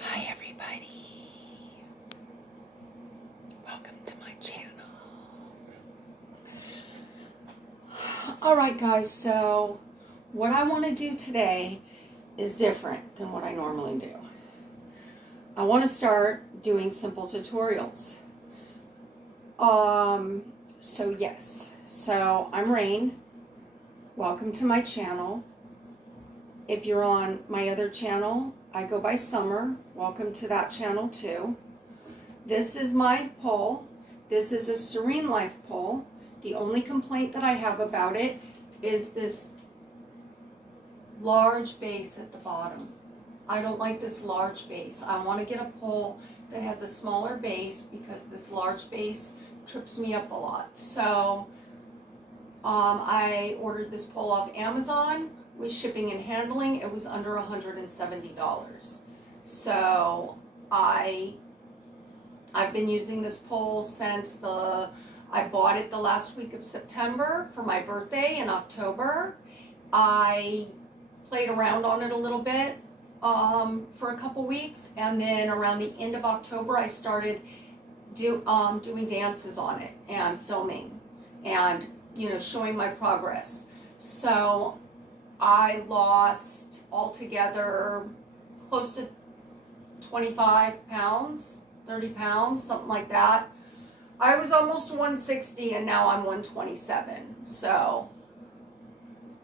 Hi everybody, welcome to my channel. Alright guys, so what I want to do today is different than what I normally do. I want to start doing simple tutorials. So I'm Rain. Welcome to my channel. If you're on my other channel, I go by Summer. Welcome to that channel too. This is my pole. This is a Serene Life pole. The only complaint that I have about it is this large base at the bottom. I don't like this large base. I want to get a pole that has a smaller base because this large base trips me up a lot. So I ordered this pole off Amazon. With shipping and handling, it was under $170. So I've been using this pole since I bought it the last week of September for my birthday in October. I played around on it a little bit for a couple weeks, and then around the end of October I started doing dances on it and filming and showing my progress. So I lost altogether close to 25 pounds, 30 pounds, something like that. I was almost 160 and now I'm 127. So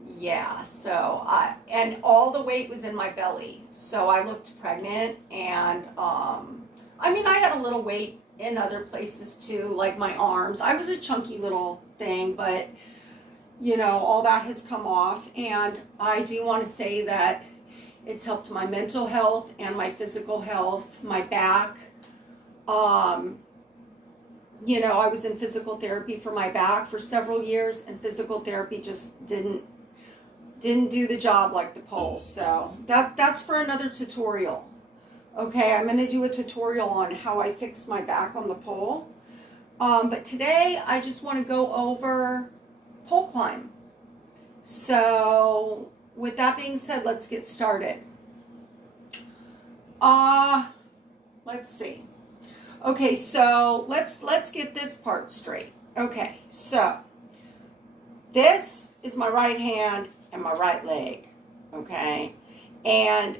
yeah, and all the weight was in my belly. So I looked pregnant, and I mean, I had a little weight in other places too, like my arms. I was a chunky little thing, but all that has come off, and I do want to say that it's helped my mental health and my physical health, my back. I was in physical therapy for my back for several years, and physical therapy just didn't do the job like the pole. So that's for another tutorial. Okay, I'm going to do a tutorial on how I fixed my back on the pole. But today I just want to go over pole climb. So with that being said, let's get started. Let's see. Okay, so let's get this part straight. Okay, so this is my right hand and my right leg. Okay, and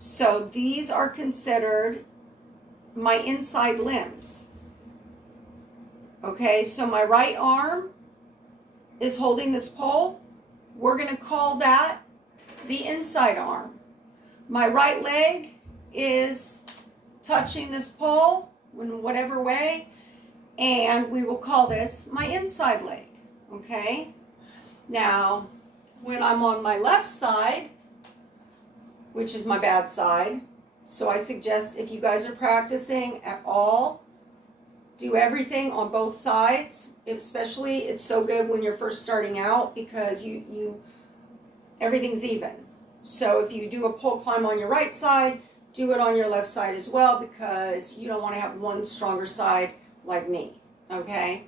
so these are considered my inside limbs. Okay, so my right arm is holding this pole. We're going to call that the inside arm. My right leg is touching this pole in whatever way, and we will call this my inside leg. Okay? Now, when I'm on my left side, which is my bad side, so I suggest if you guys are practicing at all, do everything on both sides. Especially, it's so good when you're first starting out because everything's even. So if you do a pole climb on your right side, do it on your left side as well, because you don't want to have one stronger side like me. Okay?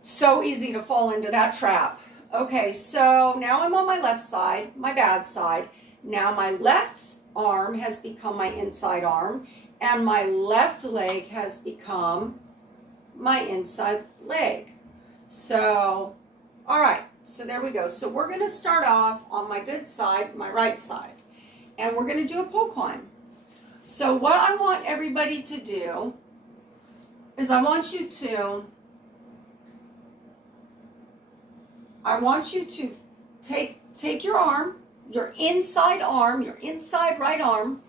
So easy to fall into that trap. Okay, so now I'm on my left side, my bad side. Now my left arm has become my inside arm, and my left leg has become my inside leg. So, all right, so there we go. So we're going to start off on my good side, my right side, and we're going to do a pole climb. So what I want everybody to do is I want you to take your arm, your inside right arm,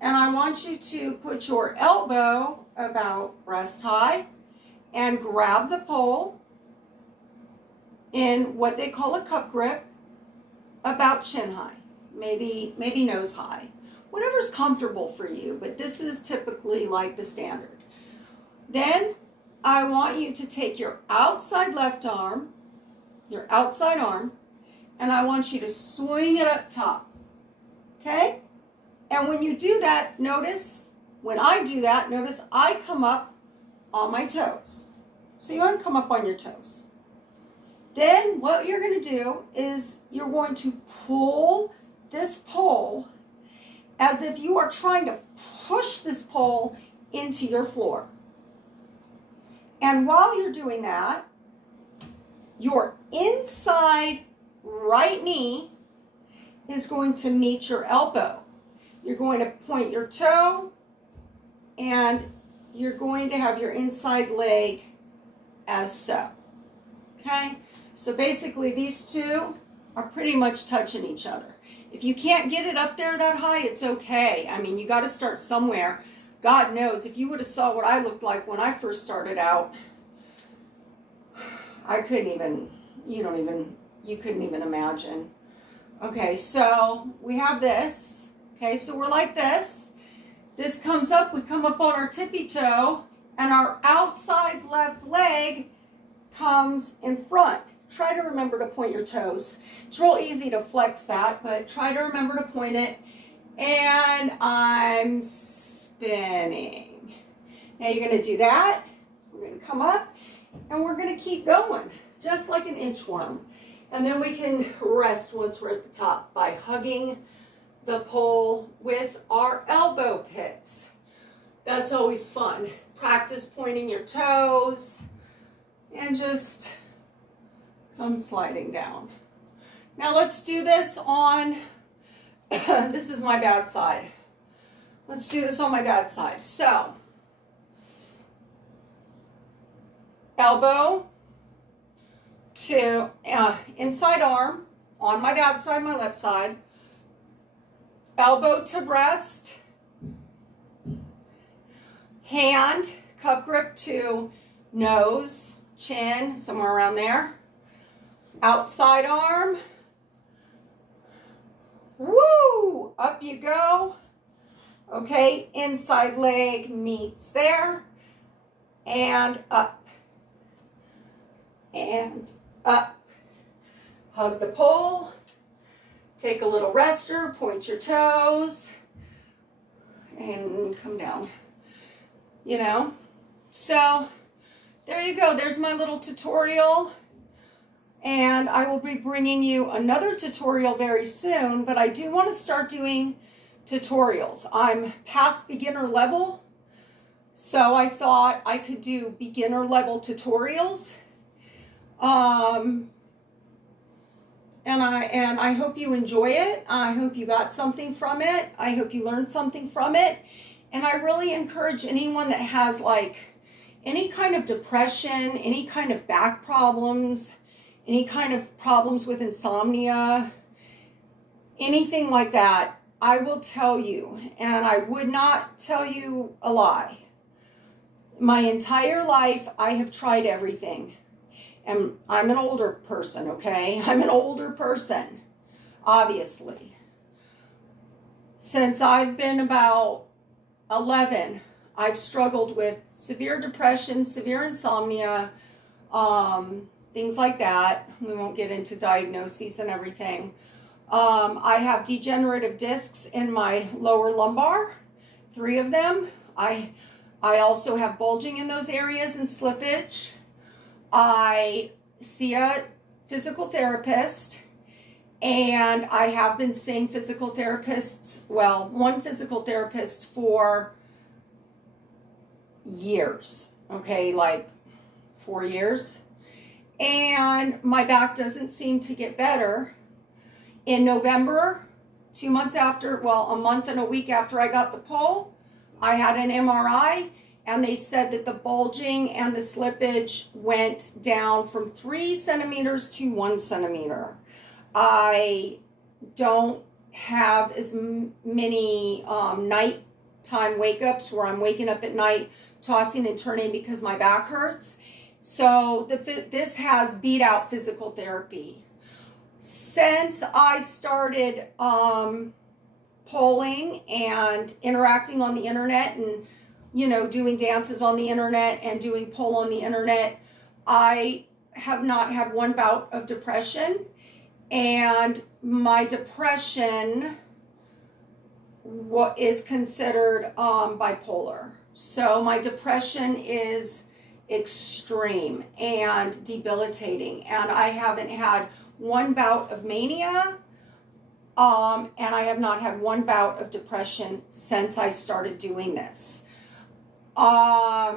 and I want you to put your elbow about breast high and grab the pole in what they call a cup grip about chin high, maybe nose high, whatever's comfortable for you, but this is typically like the standard. Then I want you to take your outside left arm, your outside arm, and I want you to swing it up top. Okay? And when you do that, notice, when I do that, notice I come up on my toes. So you want to come up on your toes. Then what you're going to do is you're going to pull this pole as if you are trying to push this pole into your floor. And while you're doing that, your inside right knee is going to meet your elbow. You're going to point your toe, and you're going to have your inside leg as so. Okay? So basically these two are pretty much touching each other. If you can't get it up there that high, it's okay. I mean, you got to start somewhere. God knows, if you would have saw what I looked like when I first started out, I couldn't even, you couldn't even imagine. Okay, so we have this. Okay, so we're like this. This comes up, we come up on our tippy toe, and our outside left leg comes in front. Try to remember to point your toes. It's real easy to flex that, but try to remember to point it. And I'm spinning. Now you're going to do that. We're going to come up, and we're going to keep going, just like an inchworm. And then we can rest once we're at the top by hugging the pole with our elbow pits. That's always fun. Practice pointing your toes and just come sliding down. Now let's do this on, this is my bad side. Let's do this on my bad side. So, elbow to inside arm on my bad side, my left side. Elbow to breast. Hand, cup grip to nose, chin, somewhere around there. Outside arm. Woo! Up you go. Okay, inside leg meets there. And up. And up. Hug the pole. Take a little rester, point your toes, and come down. You know? So, there you go. There's my little tutorial. And I will be bringing you another tutorial very soon, but I do want to start doing tutorials. I'm past beginner level, so I thought I could do beginner level tutorials. And I hope you enjoy it. I hope you got something from it. I hope you learned something from it. And I really encourage anyone that has like any kind of depression, any kind of back problems, any kind of problems with insomnia, anything like that, I will tell you, and I would not tell you a lie. My entire life, I have tried everything. And I'm an older person, okay? I'm an older person, obviously. Since I've been about 11, I've struggled with severe depression, severe insomnia, things like that. We won't get into diagnoses and everything. I have degenerative discs in my lower lumbar, 3 of them. I also have bulging in those areas and slippage. I see a physical therapist, and I have been seeing physical therapists, well, one physical therapist for years, okay, like 4 years. And my back doesn't seem to get better. In November, 2 months after, well, a month and a week after I got the pole, I had an MRI, and they said that the bulging and the slippage went down from 3 centimeters to 1 centimeter. I don't have as many nighttime wake-ups where I'm waking up at night, tossing and turning because my back hurts. So this has beat out physical therapy. Since I started polling and interacting on the internet and, you know, doing dances on the internet and doing pole on the internet, I have not had one bout of depression. And my depression is considered bipolar. So my depression is extreme and debilitating, and I haven't had one bout of mania. And I have not had one bout of depression since I started doing this. My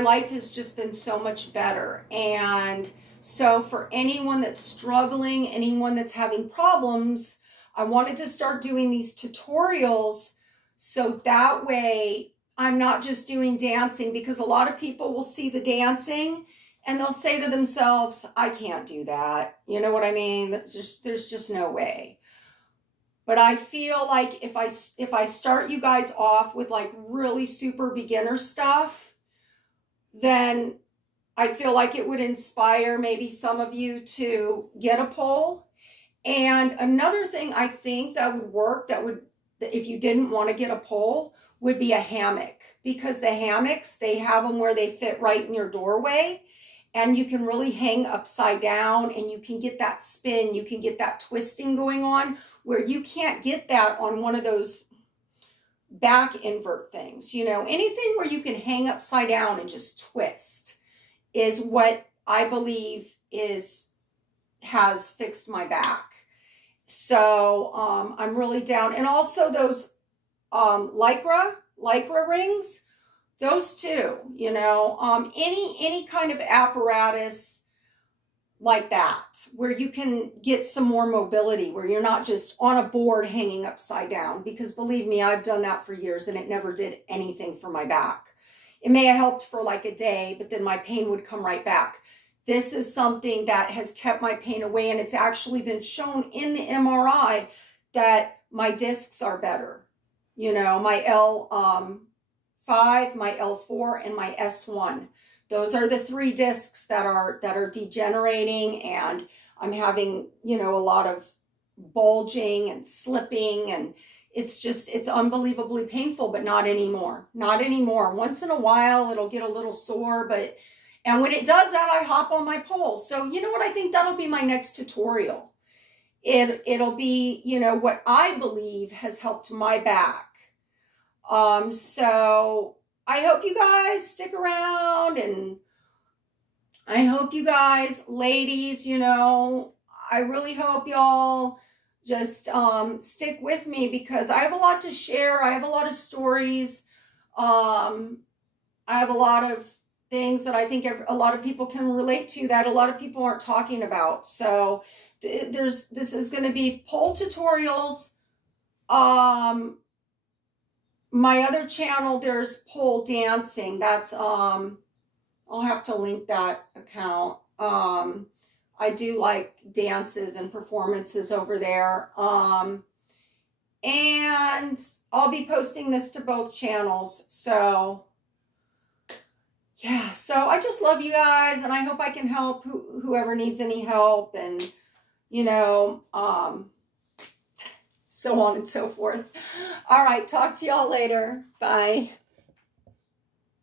life has just been so much better. And so for anyone that's struggling, anyone that's having problems, I wanted to start doing these tutorials so that way I'm not just doing dancing, because a lot of people will see the dancing and they'll say to themselves, I can't do that. You know what I mean? There's just no way. But I feel like if I start you guys off with like really super beginner stuff, then I feel like it would inspire maybe some of you to get a pole. And another thing I think that would work, if you didn't want to get a pole, would be a hammock. Because the hammocks, they have them where they fit right in your doorway. And you can really hang upside down and you can get that spin, you can get that twisting going on, where you can't get that on one of those back invert things. You know, anything where you can hang upside down and just twist is what I believe has fixed my back. So I'm really down. And also those lycra rings, those too, you know, any kind of apparatus like that, where you can get some more mobility, where you're not just on a board hanging upside down. Because believe me, I've done that for years and it never did anything for my back. It may have helped for like a day, but then my pain would come right back. This is something that has kept my pain away, and it's actually been shown in the MRI that my discs are better. You know, my L5, my L4, and my S1. Those are the 3 discs that are degenerating, and I'm having, you know, a lot of bulging and slipping, and it's unbelievably painful, but not anymore. Not anymore. Once in a while, it'll get a little sore, and when it does that, I hop on my pole. So you know what? I think that'll be my next tutorial. It'll be, you know, what I believe has helped my back. So I hope you guys stick around, and I hope you guys, ladies, you know, I really hope y'all just stick with me, because I have a lot to share. I have a lot of stories. I have a lot of things that I think a lot of people can relate to that a lot of people aren't talking about. So this is going to be pole tutorials. My other channel, there's pole dancing. That's, I'll have to link that account. I do like dances and performances over there. And I'll be posting this to both channels. So yeah, so I just love you guys, and I hope I can help whoever needs any help, and, you know, so on and so forth. All right, talk to y'all later. Bye.